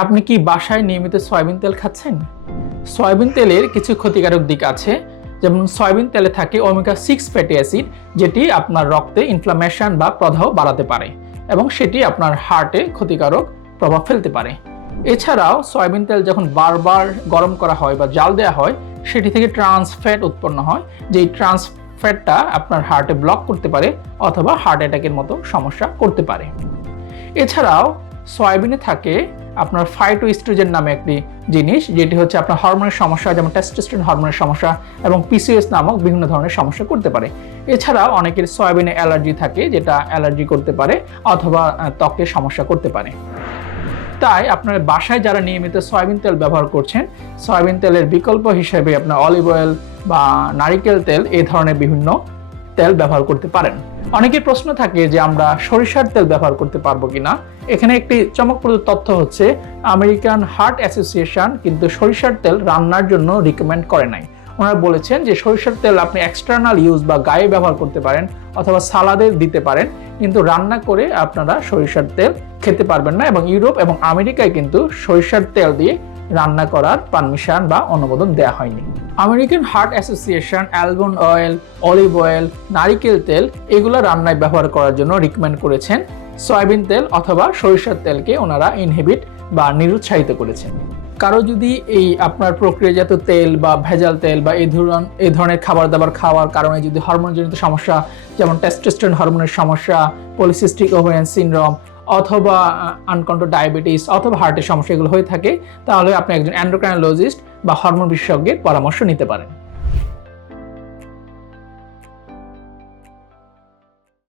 আপনি কি বাসায় নিয়মিত সয়াবিন তেল খাচ্ছেন? সয়াবিন তেলের কিছু ক্ষতিকারক দিক আছে, যেমন সয়াবিন তেলে থাকে ওমেগা 6 ফ্যাটি অ্যাসিড, যেটি আপনার রক্তে ইনফ্লামেশন বা প্রদাহ বাড়াতে পারে এবং সেটি আপনার হার্টে ক্ষতিকারক প্রভাব ফেলতে পারে। এছাড়াও সয়াবিন তেল যখন বারবার গরম করা হয় বা জাল দেওয়া হয়, সেটি থেকে ট্রান্স ফ্যাট উৎপন্ন হয়, যেই ট্রান্স ফ্যাটটা আপনার হার্টে ব্লক করতে পারে অথবা হার্ট অ্যাটাকের মতো সমস্যা করতে পারে। এছাড়াও সয়াবিনে থাকে আপনার ফাইটোইস্ট্রোজেন নামে একটি জিনিস, যেটি হচ্ছে আপনার হরমোনের সমস্যা, যেমন টেস্টোস্টেরন হরমোনের সমস্যা এবং পিসিওএস নামক বিভিন্ন ধরনের সমস্যা করতে পারে। এছাড়াও অনেকের সয়াবিনে অ্যালার্জি থাকে, যেটা অ্যালার্জি করতে পারে অথবা ত্বকের সমস্যা করতে পারে। তাই আপনার বাসায় যারা নিয়মিত সয়াবিন তেল ব্যবহার করছেন, সয়াবিন তেলের বিকল্প হিসেবে আপনার অলিভ অয়েল বা নারিকেল তেল এই ধরনের বিভিন্ন তেল ব্যবহার করতে পারেন। অনেকের প্রশ্ন থাকে যে আমরা সরিষার তেল ব্যবহার করতে পারবো কিনা। এখানে একটি চমকপ্রদ তথ্য হচ্ছে, আমেরিকান হার্ট অ্যাসোসিয়েশন কিন্তু সরিষার তেল রান্নার জন্য রিকমেন্ড করে নাই। ওনারা বলেছেন যে সরিষার তেল আপনি এক্সটার্নাল ইউজ বা গায়ে ব্যবহার করতে পারেন অথবা সালাদে দিতে পারেন, কিন্তু রান্না করে আপনারা সরিষার তেল খেতে পারবেন না। এবং ইউরোপ এবং আমেরিকায় কিন্তু সরিষার তেল দিয়ে রান্না করার পারমিশন বা অনুমোদন দেওয়া হয়নি। American heart association almond oil, olive oil, নারিকেল তেল এগুলো রান্নায় ব্যবহার করার জন্য রিকমেন্ড করেছেন। সয়াবিন তেল অথবা সরিষার তেলকে ওনারা ইনহিবিট বা নিরুৎসাহিত করেছেন। কারো যদি এই আপনার প্রক্রিয়াজাত তেল বা ভেজাল তেল বা এই ধরনের খাবার দাবার খাওয়ার কারণে যদি হরমোনজনিত সমস্যা, যেমন টেস্টোস্টেরন হরমোনের সমস্যা, পলিসিস্টিক ওভারিয়ান সিনড্রোম অথবা আনকন্ট্রোল ডায়াবেটিস অথবা হার্টের সমস্যা এগুলো হয়ে থাকে, তাহলে আপনি একজন এন্ডোক্রাইনোলজিস্ট বা হরমোন বিশেষজ্ঞের পরামর্শ নিতে পারেন।